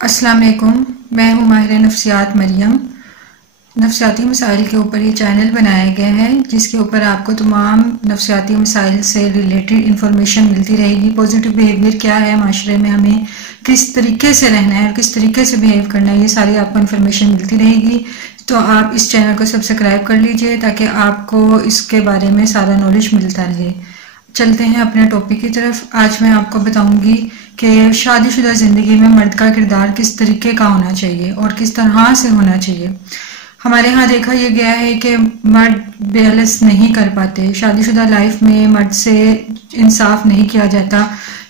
अस्सलाम वालेकुम। मैं हूँ माहिर नफ्सियात मरियम। नफ्सियाती मसाइल के ऊपर ये चैनल बनाया गया है जिसके ऊपर आपको तमाम नफ्सियाती मसाइल से रिलेटेड इंफॉर्मेशन मिलती रहेगी। पॉजिटिव बिहेवियर क्या है, माशरे में हमें किस तरीके से रहना है और किस तरीके से बिहेव करना है, ये सारी आपको इन्फॉर्मेशन मिलती रहेगी। तो आप इस चैनल को सब्सक्राइब कर लीजिए ताकि आपको इसके बारे में सारा नॉलेज मिलता रहे। चलते हैं अपने टॉपिक की तरफ। आज मैं आपको बताऊंगी कि शादीशुदा ज़िंदगी में मर्द का किरदार किस तरीके का होना चाहिए और किस तरह से होना चाहिए। हमारे यहाँ देखा यह गया है कि मर्द बैलेंस नहीं कर पाते। शादीशुदा लाइफ में मर्द से इंसाफ नहीं किया जाता।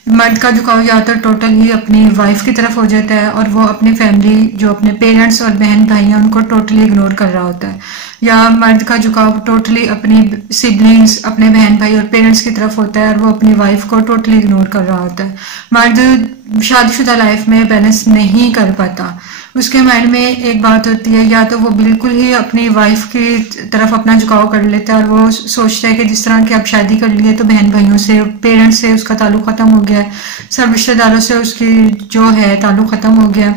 मर्द का झुकाव या तो टोटल ही अपनी वाइफ की तरफ हो जाता है और वो अपनी फैमिली, जो अपने पेरेंट्स और बहन भाई हैं, उनको टोटली इग्नोर कर रहा होता है। या मर्द का झुकाव टोटली अपनी सिबलिंग्स, अपने बहन भाई और पेरेंट्स की तरफ होता है और वो अपनी वाइफ को टोटली इग्नोर कर रहा होता है। मर्द शादीशुदा लाइफ में बैलेंस नहीं कर पाता। उसके माइंड में एक बात होती है, या तो वो बिल्कुल ही अपनी वाइफ की तरफ अपना झुकाव कर लेता है और वो सोचता है कि जिस तरह की अब शादी कर ली है तो बहन भाइयों से, पेरेंट्स से उसका ताल्लुक खत्म हो गया है, सब रिश्तेदारों से उसकी जो है ताल्लुक खत्म हो गया।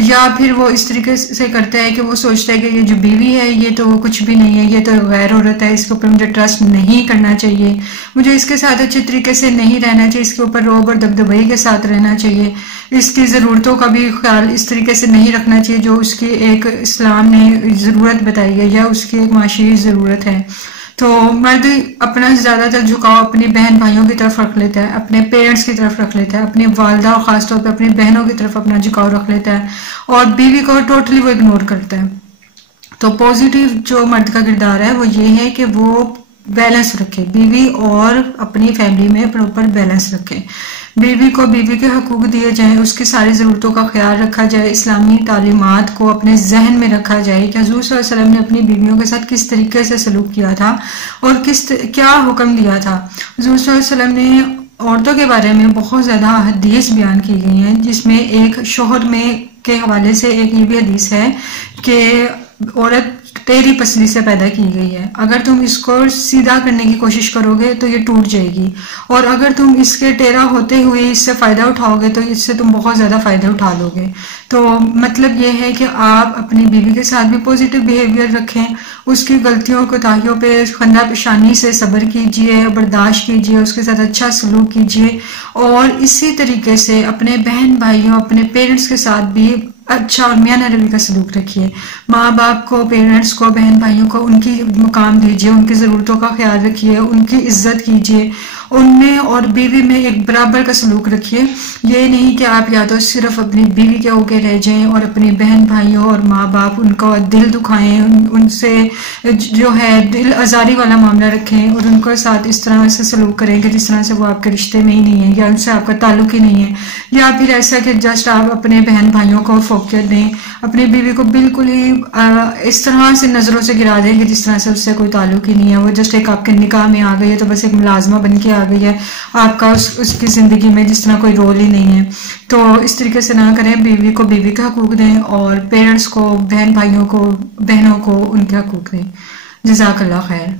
या फिर वो इस तरीके से करता है कि वो सोचता है कि ये जो बीवी है ये तो कुछ भी नहीं है, ये तो गैर औरत है, इसके ऊपर मुझे ट्रस्ट नहीं करना चाहिए, मुझे इसके साथ अच्छे तरीके से नहीं रहना चाहिए, इसके ऊपर रोब और दबदबाई के साथ रहना चाहिए, इसकी ज़रूरतों का भी ख्याल इस तरीके से नहीं रखना चाहिए जो उसकी एक इस्लाम ने ज़रूरत बताई है या उसकी एक माशी ज़रूरत है। तो मर्द अपना ज़्यादातर झुकाव अपनी बहन भाइयों की तरफ रख लेता है, अपने पेरेंट्स की तरफ रख लेता है, अपनी वालदा और ख़ासतौर पर अपनी बहनों की तरफ अपना झुकाव रख लेता है और बीवी को टोटली वो इग्नोर करता है। तो पॉजिटिव जो मर्द का किरदार है वो ये है कि वो बैलेंस रखे, बीवी और अपनी फैमिली में प्रॉपर बैलेंस रखे। बीवी को बीवी के हकूक दिए जाएं, उसकी सारी ज़रूरतों का ख्याल रखा जाए, इस्लामी तालीमात को अपने जहन में रखा जाए कि हज़ूर सल्लल्लाहु अलैहि वसल्लम ने अपनी बीवियों के साथ किस तरीके से सलूक किया था और क्या हुक्म दिया था। हज़ूर सल्लल्लाहु अलैहि वसल्लम ने औरतों के बारे में बहुत ज़्यादा हदीस बयान की गई हैं, जिसमें एक शोहर में के हवाले से एक ये भी हदीस है कि औरत तेरी पसली से पैदा की गई है, अगर तुम इसको सीधा करने की कोशिश करोगे तो ये टूट जाएगी और अगर तुम इसके टेढ़ा होते हुए इससे फ़ायदा उठाओगे तो इससे तुम बहुत ज़्यादा फ़ायदा उठा लोगे। तो मतलब ये है कि आप अपनी बीवी के साथ भी पॉजिटिव बिहेवियर रखें, उसकी गलतियों कोताहियों पे खंदा पेशानी से सब्र कीजिए, बर्दाश्त कीजिए, उसके साथ अच्छा सलूक कीजिए और इसी तरीके से अपने बहन भाइयों, अपने पेरेंट्स के साथ भी अच्छा और मियाना रवि का सलूक रखिए। माँ बाप को, पेरेंट्स को, बहन भाइयों को उनकी मुकाम दीजिए, उनकी ज़रूरतों का ख्याल रखिए, उनकी इज्जत कीजिए, उनमें और बीवी में एक बराबर का सलूक रखिए। ये नहीं कि आप या तो सिर्फ अपनी बीवी के होके रह जाएं और अपनी बहन भाइयों और माँ बाप उनको दिल दुखाएं, उनसे जो है दिल आज़ारी वाला मामला रखें और उनके साथ इस तरह से सलूक करें कि जिस तरह से वो आपके रिश्ते में ही नहीं है या उनसे आपका ताल्लुक ही नहीं है। या फिर ऐसा कि जस्ट आप अपने बहन भाइयों को फोकियत दें, अपनी बीवी को बिल्कुल ही इस तरह से नज़रों से गिरा दें कि जिस तरह से उससे कोई ताल्लुक ही नहीं है, वो जस्ट एक आपके निकाह में आ गई है तो बस एक मुलाजमा बन के आ गई है, आपका उसकी ज़िंदगी में जिस तरह कोई रोल ही नहीं है। तो इस तरीके से ना करें, बीवी को बीवी के हकूक दें और पेरेंट्स को, बहन भाइयों को, बहनों को उनके हकूक दें। जज़ाकल्लाह खैर।